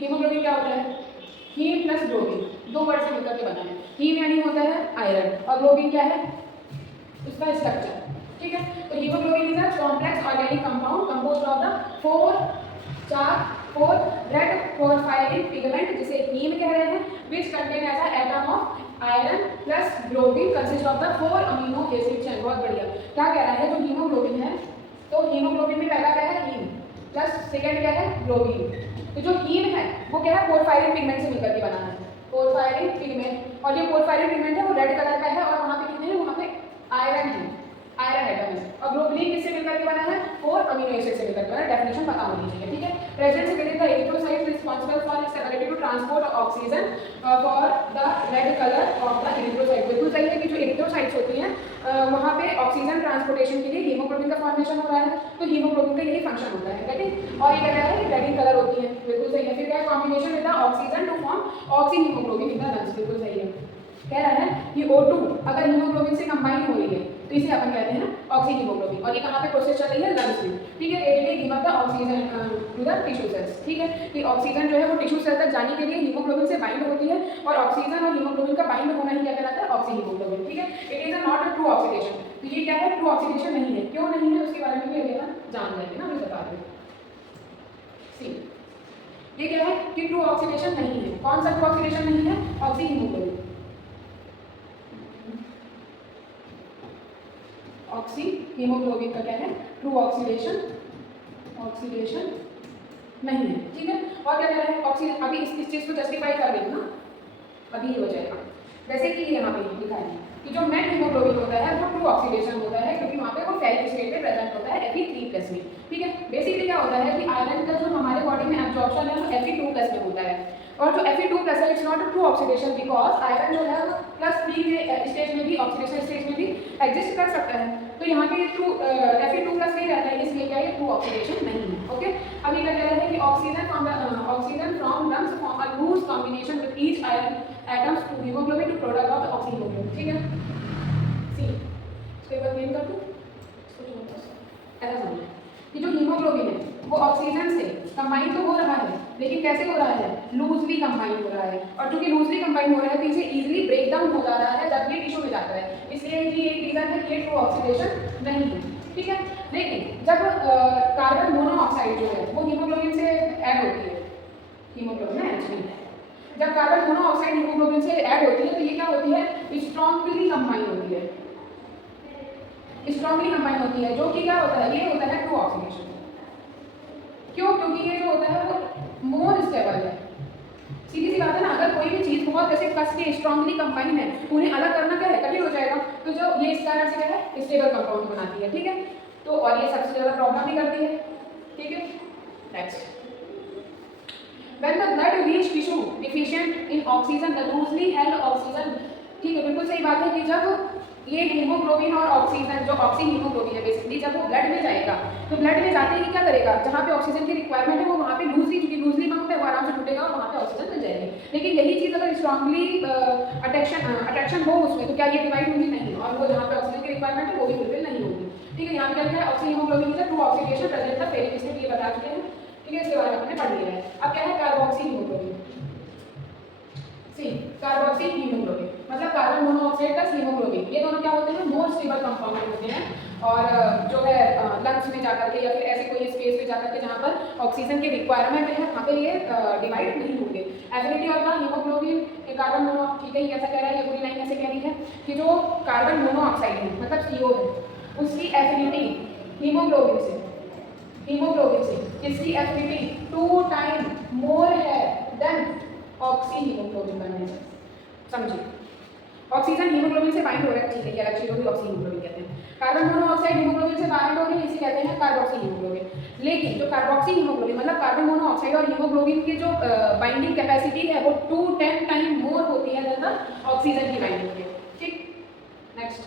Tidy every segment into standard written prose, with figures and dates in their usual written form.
Haemoglobin क्या होता है? हीम प्लस ग्लोबिन, दो वर्ड से मिलकर के बना है। हीम यानी होता है आयरन और ग्लोबिन क्या है? उसका स्ट्रक्चर। ठीक है, तो haemoglobin is a complex organic compound composed of the four red phosphorylic pigment जिसे हीम कह रहे हैं, which contain as a atom of iron plus globin consist of the 4 amino acid chain। बहुत बढ़िया। क्या कह रहा है? जो हीमोग्लोबिन है, तो हीमोग्लोबिन में पहला क्या है? हीम प्लस सेकंड क्या है? ग्लोबिन। तो जो हीम है वो क्या है? पोरफायरिन पिगमेंट से मिलकर के बना है, पोरफायरिन पिगमेंट। और ये पोरफायरिन पिगमेंट है वो रेड कलर का है और वहां पे कितने हैं? वहां पे आयरन है, आयरन एटम है। और ग्लोबुलिन किससे मिलकर के बना है? 4 अमीनो एसिड से मिलकर के बना। डेफिनेशन पता होनी चाहिए। ठीक है, presence with the erythrocyte responsible for its ability to transport oxygen for the red colour of the erythrocyte. बिल्कुल सही है कि जो एरिथ्रोसाइट्स होती हैं वहां पे ऑक्सीजन ट्रांसपोर्टेशन के लिए हीमोग्लोबिन का फॉर्मेशन हो रहा है, तो हीमोग्लोबिन का यही फंक्शन होता है। राइट, और ये कह रहा है कि रेड कलर होती है। बिल्कुल सही है। फिर क्या है? Combination with the oxygen to form oxyhaemoglobin in the lungs. बिल्कुल सही है। कह रहा है कि O2 अगर हीमोग्लोबिन से कंबाइन हो रही है तो इसे अपन कहते हैं ऑक्सी हीमोग्लोबिन। और ये कहाँ पे प्रोसेस चल रही है? लंग्स में। ठीक है, it will give up the oxygen to the tissue cells. ठीक है, कि ऑक्सीजन जो है वो टिश्यू सेल तक जाने के लिए हीमोग्लोबिन से बाइंड होती है और ऑक्सीजन और हीमोग्लोबिन का बाइंड होना ही क्या कहलाता है? Oxy haemoglobin. ठीक है, it is not a true oxidation. तो ये क्या है? ट्रू ऑक्सीडेशन नहीं है। क्यों नहीं है उसके बारे में भी अभी अपन जान लेंगे ना, अभी बता दें। सी, ये क्या है कि ट्रू ऑक्सीडेशन नहीं है। कौन सा ट्रू ऑक्सीडेशन नहीं है? Oxy haemoglobin. ऑक्सी हीमोग्लोबिन का क्या है? ट्रू ऑक्सीडेशन नहीं है। ठीक है, और क्या कह रहा है? ऑक्सीजन अभी इस चीज को जस्टिफाई कर रही हूँ ना, अभी हो जाएगा। जैसे कि यहाँ पे लिखा है कि जो मेट हीमोग्लोबिन होता है वो ट्रू ऑक्सीडेशन होता है क्योंकि वहाँ पे वो फेरिक स्टेट में प्रेजेंट होता है Fe3+ में। ठीक है, बेसिकली क्या होता है कि आयरन का जो हमारे बॉडी में एब्जॉर्प्शन है वो Fe2+ में होता है। और जो Fe2+ है it's not a true oxidation because iron जो है वो +3 के स्टेज में भी, ऑक्सीडेशन स्टेज में भी एग्जिस्ट कर सकता है। तो यहाँ पे ट्रू Fe2+ नहीं रहता है, इसलिए क्या है? ट्रू ऑक्सीडेशन नहीं है। ओके, अब ये क्या कह रहा है कि oxygen from lungs form a loose combination with each iron atoms to haemoglobin to product of the oxyhaemoglobin. ठीक है, सी इसको एक बार क्लीन कर दूं। ऐसा समझना कि जो हीमोग्लोबिन है वो ऑक्सीजन से कंबाइन तो हो रहा है, लेकिन कैसे हो रहा है? लूजली कंबाइन हो रहा है। और चूंकि लूजली कंबाइन हो रहा है तो इसे इजीली ब्रेक डाउन हो जा रहा है जब ये टिश्यू में जाता है, इसलिए ये एक रीजन है कि ये ट्रू ऑक्सीडेशन नहीं है। ठीक है, लेकिन जब कार्बन मोनोऑक्साइड जो है वो हीमोग्लोबिन से ऐड होती है, हीमोग्लोबिन है एक्चुअली, जब कार्बन मोनोऑक्साइड हीमोग्लोबिन से ऐड होती है तो ये क्या होती है? स्ट्रांगली कंबाइन होती है, स्ट्रांगली कंबाइन होती है, जो कि क्या होता है? ये होता है ट्रू ऑक्सीडेशन। क्यों? क्योंकि ये जो होता है वो मोर स्टेबल है। सीधी सी बात है ना, अगर कोई भी चीज बहुत ऐसे कस के स्ट्रांगली कंबाइन है तो उन्हें अलग करना क्या है? कठिन हो जाएगा। तो जो ये इस कारण से क्या है? स्टेबल कंपाउंड बनाती है। ठीक है, तो और ये सबसे ज्यादा प्रॉब्लम भी करती है। ठीक है, next, when the blood reach tissue deficient in oxygen the loosely held oxygen। ठीक है, बिल्कुल सही बात है कि जब ये हीमोग्लोबिन और ऑक्सीजन, जो ऑक्सी हीमोग्लोबिन है बेसिकली, जब वो ब्लड में जाएगा तो ब्लड में जाते ही क्या करेगा? जहाँ पे ऑक्सीजन की रिक्वायरमेंट है वो वहाँ पे लूजली, क्योंकि लूजली बाउंड है, वो आराम से टूटेगा और वहाँ पे ऑक्सीजन मिल जाएगी। लेकिन यही चीज़ अगर स्ट्रांगली अट्रैक्शन हो उसमें तो क्या ये डिवाइड होगी? नहीं। और वो जहाँ पे ऑक्सीजन की रिक्वायरमेंट है वो भी बिल्कुल नहीं होगी। ठीक है, यहाँ पे क्या है? ऑक्सी हीमोग्लोबिन का ट्रू ऑक्सीडेशन प्रेजेंट था फेरिक स्टेट, ये बता चुके हैं। ठीक है, इसके बारे में हमने पढ़ लिया है। अब क्या है? Carboxy haemoglobin. See, carboxy haemoglobin मतलब कार्बन मोनोऑक्साइड प्लस हीमोग्लोबिन, ये दोनों क्या होते हैं? मोर स्टेबल कंपाउंड होते हैं और जो है लंग्स में जाकर के या फिर ऐसे कोई स्पेस में जाकर के जहाँ पर ऑक्सीजन की रिक्वायरमेंट है वहाँ पे ये डिवाइड नहीं होंगे। Affinity of the haemoglobin carbon mono, ठीक है, ये ऐसा कह रहा है, ये पूरी लाइन ऐसे कह रही है कि जो कार्बन मोनोऑक्साइड है मतलब CO है, उसकी एफिनिटी हीमोग्लोबिन से इसकी एफिनिटी 2 टाइम मोर है देन ऑक्सी हीमोग्लोबिन बनने से। समझिए, ऑक्सीजन हीमोग्लोबिन से बाइंड हो रहा है, ठीक है, ये अलग चीज होगी, ऑक्सी हीमोग्लोबिन कहते हैं। कार्बन मोनोऑक्साइड हीमोग्लोबिन से बाइंड हो रही है, इसे कहते हैं कार्बोक्सी हीमोग्लोबिन। लेकिन जो कार्बोक्सी हीमोग्लोबिन मतलब कार्बन मोनोऑक्साइड और हीमोग्लोबिन की जो बाइंडिंग कैपेसिटी है वो 210 टाइम मोर होती है देन ऑक्सीजन की बाइंडिंग के। ठीक, next,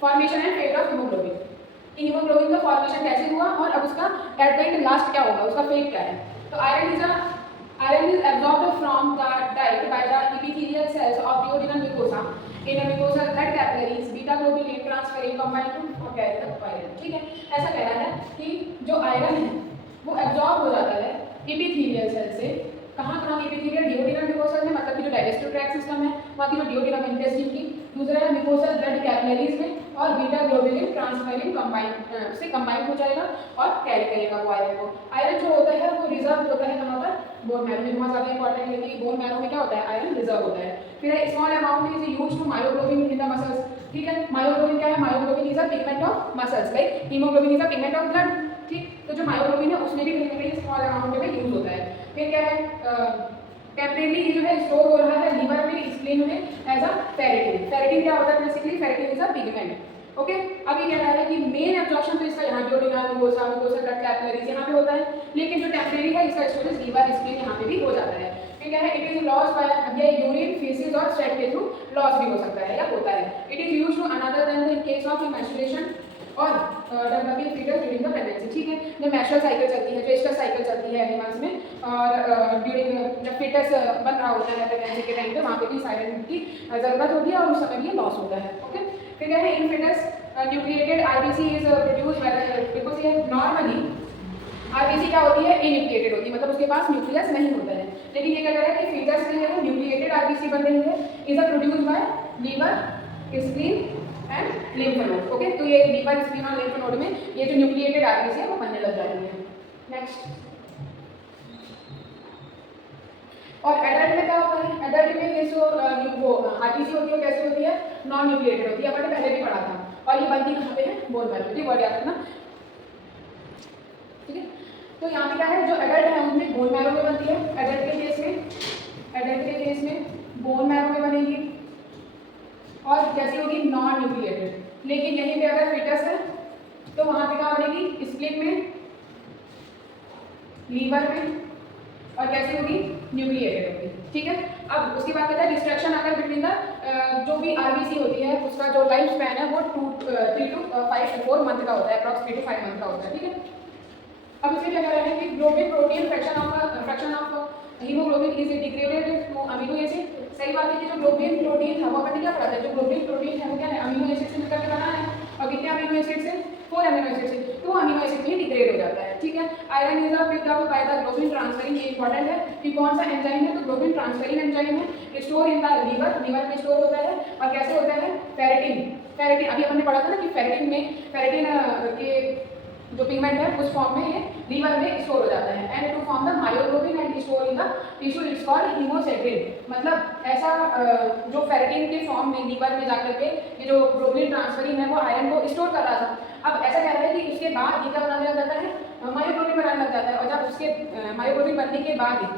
formation and fate of haemoglobin. Haemoglobin का फॉर्मेशन कैसे हुआ और अब उसका एट द एंड लास्ट क्या होगा, उसका फेट क्या है? तो iron is absorbed from the diet by the epithelial cells of duodenal mucosa in a mucosal blood capillaries, beta globulin transferring combine to carry the iron। ठीक है, ऐसा कह रहा है कि जो आयरन है वो एब्जॉर्ब हो जाता है इपिथेलियल सेल से कहाँ कहाँ इपिथेलियल डिओडिनम म्यूकोसा में, मतलब कि जो डाइजेस्टिव ट्रैक्ट सिस्टम है वहाँ की जो डिओडिनम इंटेस्टाइन की, दूसरा है म्यूकोसा ब्लड कैपिलरीज में, और बीटा ग्लोबुलिन ट्रांसफेरिन कंबाइन से कंबाइन हो जाएगा और कैरी करेगा वो आयरन को। आयरन जो होता है वो रिजर्व होता है कहाँ पर, बोन मैरो में। बहुत ज़्यादा इंपॉर्टेंट है कि बोन मैरो में क्या होता है, आयरन रिजर्व होता है। फिर small amount is used to myoglobin in the muscles, ठीक है। मायोग्लोबिन क्या है, myoglobin is a pigment of muscles, like haemoglobin is a pigment of blood, ठीक। तो जो मायोग्लोबिन है उसमें भी कहीं ना कहीं स्मॉल अमाउंट में यूज होता है। फिर क्या है, टेम्परेरी जो है स्टोर हो रहा है लीवर में, स्प्लीन में एज अ फेरेटिन। फेरेटिन क्या होता है basically, ferritin is a pigment. Okay, अब ये कह रहा है कि मेन एब्जॉर्प्शन तो इसका यहाँ डिओडिनम म्यूकोसा ब्लड कैपिलरीज यहाँ पे होता है, लेकिन जो टेम्परेरी है इसका स्टोरेज लीवर स्प्लीन यहाँ पे भी हो जाता है। फिर क्या है, it is loss by urine faeces और स्वेट के थ्रू लॉस भी हो सकता है या होता है। It is used to another then in case of menstruation और developing foetus during the pregnancy, ठीक है। जब मेंस्ट्रुअल साइकिल चलती है, जो एस्ट्रस साइकिल चलती है एनिमल्स में, और ड्यूरिंग जब फीटस बन रहा होता है प्रेगनेंसी के टाइम पे, वहाँ पे भी इस आयरन की ज़रूरत होती है और उस समय भी लॉस होता है। ओके, फिर क्या है, in foetus nucleated RBC is produce because ये नॉर्मली आरबीसी क्या होती है, इन्यूक्लिएटेड होती है, मतलब उसके पास न्यूक्लियस नहीं होता है। लेकिन ये क्या कह रहा है कि फीटस के लिए न्यूक्लिएटेड आरबीसी बन रही है, is produce by liver spleen and lymph node. Okay, तो ये लीवर स्प्लीन और लिम्फ नोड में ये जो न्यूक्लिएटेड आरबीसी है वो बनने लग जाती है। नेक्स्ट, और एडल्ट में क्या होता है, एडल्ट में ये जो वो आरबीसी होती है कैसे होती है, नॉन न्यूक्लिएटेड होती है, अपन ने पहले भी पढ़ा था, और ये बनती कहाँ पे है, बोन मैरो, ठीक है, याद रखना, ठीक है। तो यहाँ पे क्या है, जो एडल्ट है उनमें बोन मैरो में बनती है, एडल्ट के केस में, एडल्ट के केस में बोन मैरो में बनेगी और कैसी होगी, नॉन न्यूक्लिएटेड। लेकिन यहीं पे अगर फीटस है तो वहां पे क्या बनेगी, स्प्लिन में, लीवर में, और कैसी होगी, न्यूक्लिएटेड होगी, ठीक है। अब उसके बाद कहता है डिस्ट्रक्शन अगर बिटवीन द जो भी आरबीसी होती है उसका जो लाइफ स्पैन है वो 3 to 5 to 4 मंथ का होता है, अप्रॉक्स 3 to 5 मंथ का होता है, ठीक है। अब इसमें क्या कह रहा है कि globin protein fraction of haemoglobin is degraded to amino acid. सही बात है कि जो ग्लोबिन प्रोटीन है वो अपन ने क्या पढ़ा था, जो ग्लोबिन प्रोटीन है वो क्या है, अमीनो एसिड से मिलकर के बना है, और कितने अमीनो एसिड से, 4 अमीनो एसिड से, 2 अमीनो एसिड में डिग्रेड हो जाता है, ठीक है। Iron is picked up by the globin transferring, ये इंपॉर्टेंट है कि कौन सा एंजाइम है, तो ग्लोबिन ट्रांसफेरिंग एंजाइम है, store in the liver, liver में स्टोर होता है, और कैसे होता है, फेरेटिन, फेरेटिन अभी अपन ने पढ़ा था ना कि फेरेटिन में, फेरेटिन के जो पिगमेंट है उस फॉर्म में ये लीवर में स्टोर हो जाता है, and to form the myoglobin and store in the tissue it's called haemosiderin. मतलब ऐसा जो फेरेटिन के फॉर्म में लीवर में जाकर के ये जो ग्लोबिन ट्रांसफेरिन है वो आयरन को स्टोर कर रहा था। अब ऐसा कह रहा है कि उसके बाद ये क्या बनाने लग जाता है, मायोग्लोबिन बनाने लग जाता है, और जब उसके मायोग्लोबिन बनने के बाद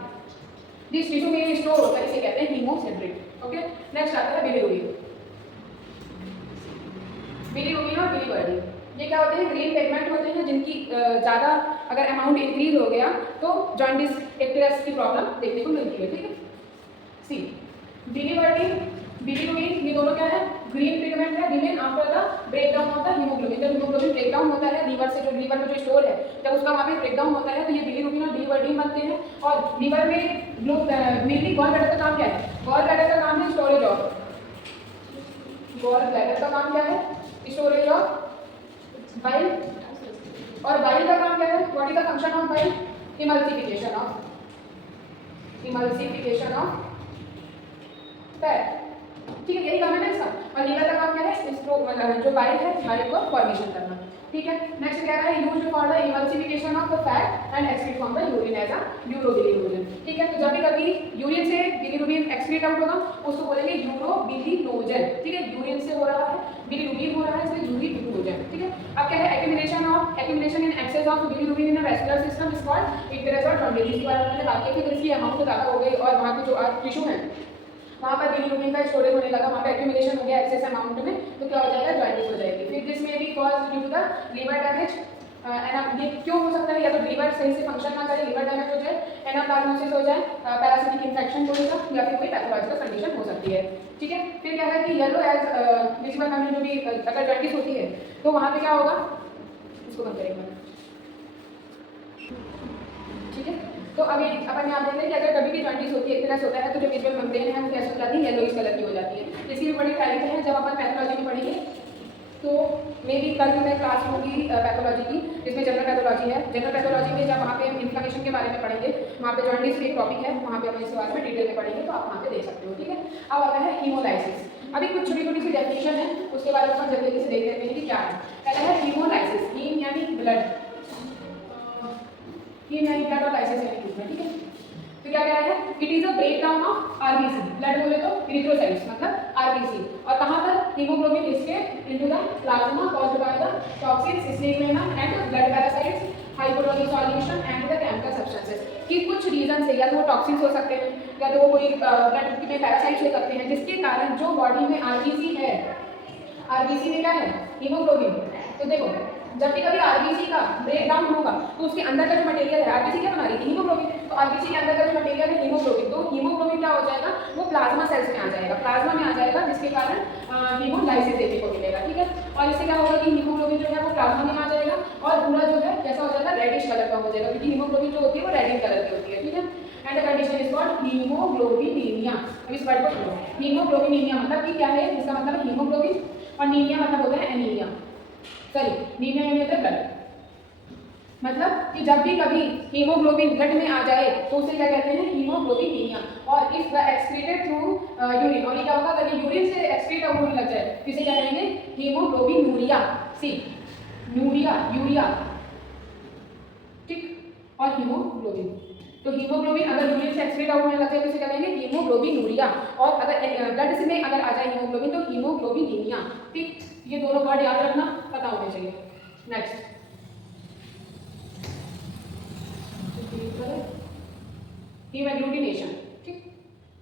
जिस टिश्यू में ये स्टोर होता है इसे कहते हैं हीमोसेट्रिन। ओके, नेक्स्ट आता है बिलीरुबिन। बिलीरुबिन और बिलीवर्डिन ये क्या होते हैं, ग्रीन पिगमेंट होते हैं जिनकी ज़्यादा अगर अमाउंट इंक्रीज हो गया तो जॉन्डिस एक तरह की प्रॉब्लम देखने को मिलती है, ठीक है। सी बिलीवर्डिन, बिलीरुबिन ये दोनों क्या है, ग्रीन पिगमेंट है, remain after the breakdown of the haemoglobin. जब हीमोग्लोबिन ब्रेकडाउन होता है लीवर से, जो लीवर में जो स्टोर है जब उसका वहाँ पे ब्रेकडाउन होता है तो ये बिलीरुबिन और बिलीवर्डिन बनते हैं। और लीवर में मेनली गॉल ब्लैडर का काम क्या है, गॉल ब्लैडर का काम है स्टोरेज ऑफ, गॉल ब्लैडर का काम क्या है, स्टोरेज ऑफ बाइल, और बाइल का काम क्या है, what is the function of bile, emulsification of fat, ठीक है, यही काम है ना इसका। और लीवर का काम क्या है, इसको जो बाइल है बाइल को फॉर्मेशन करना, ठीक है। नेक्स्ट कह रहा है used for the emulsification of the fat and excrete from the urine as a urobilirubin, ठीक है। तो जब भी कभी यूरिन से बिलिरुबिन एक्सक्रीट आउट होगा उसको बोलेंगे यूरोबिलिनोजन, ठीक है। यूरिन से हो रहा है, बिलिरुबिन हो रहा है, इसलिए यूरोबिलिनोजन, ठीक है। अब क्या है, accumulation in excess of bilirubin in a vascular system is called icterus और जॉन्डिस। इसके बारे में मैंने बात की थी, इसकी अमाउंट ज़्यादा हो गई और वहाँ के जो टिश्यू है वहाँ पर बिलिरुबिन का स्टोरेज होने लगा, वहाँ पे एक्यूमुलेशन हो गया एक्सेस अमाउंट में, तो क्या हो जाएगा, जॉन्डिस हो जाएगी। फिर दिस में भी cause due to the liver damage, ये क्यों हो सकता है, या तो लीवर सही से फंक्शन ना करे, लीवर डैमेज हो जाए, एनाप्लाज्मोसिस हो जाए, पैरासिटिक इन्फेक्शन कोई सा, या फिर कोई पैथोलॉजिकल कंडीशन हो सकती है, ठीक है। फिर क्या है कि येलो एज विजिबल मैंने जो भी अगर जॉन्डिस होती है तो वहाँ पे क्या होगा, इसको बंद करेंगे, ठीक है। तो अभी अपन यहाँ देख रहे हैं कि अगर कभी भी जॉन्डिस होती है, इक्टेरेस होता है, तो जो विजुअल मेम्ब्रेन है वो कैसे हो जाती है, येलोइश कलर की हो जाती है। इसकी भी बड़ी तारीफ है, जब अपन पैथोलॉजी में पढ़ेंगे तो मे बी कल मैं क्लास होगी पैथोलॉजी की, जिसमें जनरल पैथोलॉजी है। जनरल पैथोलॉजी में जब वहाँ पे हम इन्फ्लेमेशन के बारे में पढ़ेंगे, वहाँ पे जॉन्डिस भी एक टॉपिक है, वहाँ पे हम इसके बारे में डिटेल में पढ़ेंगे, तो आप वहाँ पे देख सकते हो, ठीक है। अब आता है हीमोलाइसिस। अभी कुछ छोटी छोटी सी डेफिनेशन है, उसके बारे में हम जल्दी से देख लेते हैं कि क्या है। पहला है हीमोलाइसिस, हीम यानी ब्लड, हीम यानी ब्लड और लाइसिस यानी ट्रीटमेंट, ठीक है। तो क्या कह रहा है, it is a break down of RBC, blood बोले तो इरिथ्रोसाइट्स मतलब आरबीसी, और कहां पर, haemoglobin escape into the plasma caused by the toxins, snake venom and blood parasites, hypotonic solution and the chemical substances. कि कुछ रीजन से, या तो वो टॉक्सिन्स हो सकते हैं, या तो वो कोई ब्लड में पैरासाइट्स हो सकते हैं, जिसके कारण जो बॉडी में आरबीसी है, आरबीसी में क्या है, हीमोग्लोबिन। तो देखो, जब भी कभी आरबीसी का ब्रेक डाउन होगा तो उसके अंदर का जो मटेरियल है, आरबीसी क्या बना रही है, हीमोग्लोबिन, तो आरबीसी के अंदर का जो मटेरियल है हीमोग्लोबिन, तो हीमोग्लोबिन क्या हो जाएगा, वो प्लाज्मा सेल्स में आ जाएगा, प्लाज्मा में आ जाएगा, जिसके कारण हीमोलाइसिस देखने को मिलेगा, ठीक है। और इससे क्या होगा कि हीमोग्लोबिन जो है वो प्लाज्मा में आ जाएगा और पूरा जो है कैसा हो जाएगा, रेडिश कलर का हो जाएगा, क्योंकि हीमोग्लोबिन जो होती है वो रेडिश कलर की होती है, ठीक है। And the condition is called haemoglobinaemia. अब इस वर्ड को सुनो, हीमोग्लोबिनीमिया मतलब कि क्या है, इसका मतलब है हीमोग्लोबिन, और नीमिया मतलब होता है एनीमिया, सॉरी नीमिया यानी होता है ब्लड, मतलब कि जब भी कभी हीमोग्लोबिन ब्लड में आ जाए तो उसे क्या कहते हैं, हीमोग्लोबिनीमिया। और if the excreted through urine, और ये क्या होगा, अगर यूरिन से एक्सक्रीट होने लग जाए तो इसे क्या कहेंगे, हीमोग्लोबिनूरिया, सी यूरिया, यूरिया, ठीक, और हीमोग्लोबिन। तो हीमोग्लोबिन अगर यूरिन से एक्सक्रीट आउट होने लग जाए तो इसे क्या कहेंगे, हीमोग्लोबिनूरिया, और अगर ब्लड से में अगर आ जाए हीमोग्लोबिन तो हीमोग्लोबिनीमिया, ठीक। ये दोनों वर्ड याद रखना, पता होने चाहिए। नेक्स्ट, हीम एग्लूटिनेशन, ठीक,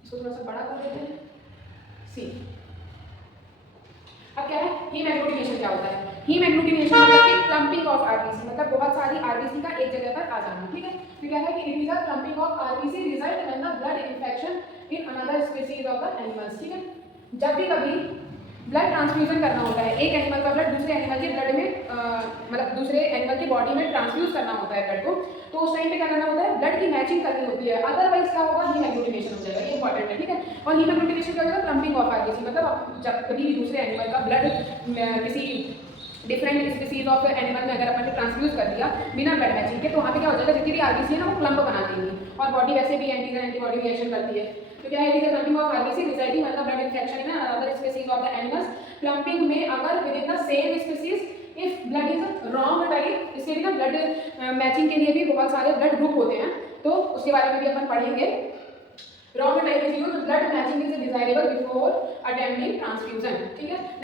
इसको थोड़ा सा बड़ा कर देते हैं, सी। अब क्या है, हीम एग्लूटिनेशन क्या होता है, हीम एग्लूटिनेशन मतलब कि क्लम्पिंग ऑफ आरबीसी, मतलब बहुत सारी आरबीसी का एक जगह पर आ जाना, ठीक है। तो क्या है कि it is a clumping of RBC result when the blood infection in another species of the animals, ठीक है। जब भी कभी ब्लड ट्रांसफ्यूजन करना होता है, एक एनिमल का ब्लड दूसरे एनिमल के ब्लड में मतलब दूसरे एनिमल की बॉडी में ट्रांसफ्यूज करना होता है ब्लड को, तो उस टाइम पे क्या करना होता है, ब्लड की मैचिंग करनी होती है, अदरवाइज क्या होगा, हीम एग्लूटिनेशन हो जाएगा, ये इंपॉर्टेंट है, ठीक है। और हीम एग्लूटिनेशन क्या होगा, क्लम्पिंग ऑफ आरबीसी, मतलब जब कभी भी दूसरे एनिमल का ब्लड किसी डिफरेंट स्पीसीज ऑफ एनिमल में अगर अपन ने ट्रांसफ्यूज कर दिया बिना ब्लड मैचिंग के, तो वहाँ पे क्या हो जाएगा, जितनी भी आरबीसी है ना वो क्लम्प बना देंगी, और बॉडी वैसे भी एंटीजन एंटीबॉडी रिएक्शन करती है। तो क्या है, it is a clumping of RBC resulting मतलब blood infection in other species of the animals. Clumping में अगर within the same species if blood is wrong type, इसके लिए ना ब्लड मैचिंग के लिए भी बहुत सारे ब्लड ग्रुप होते हैं, तो उसके बारे में भी अपन पढ़ेंगे। Wrong type is used, blood matching is desirable before attempting transfusion, ठीक है।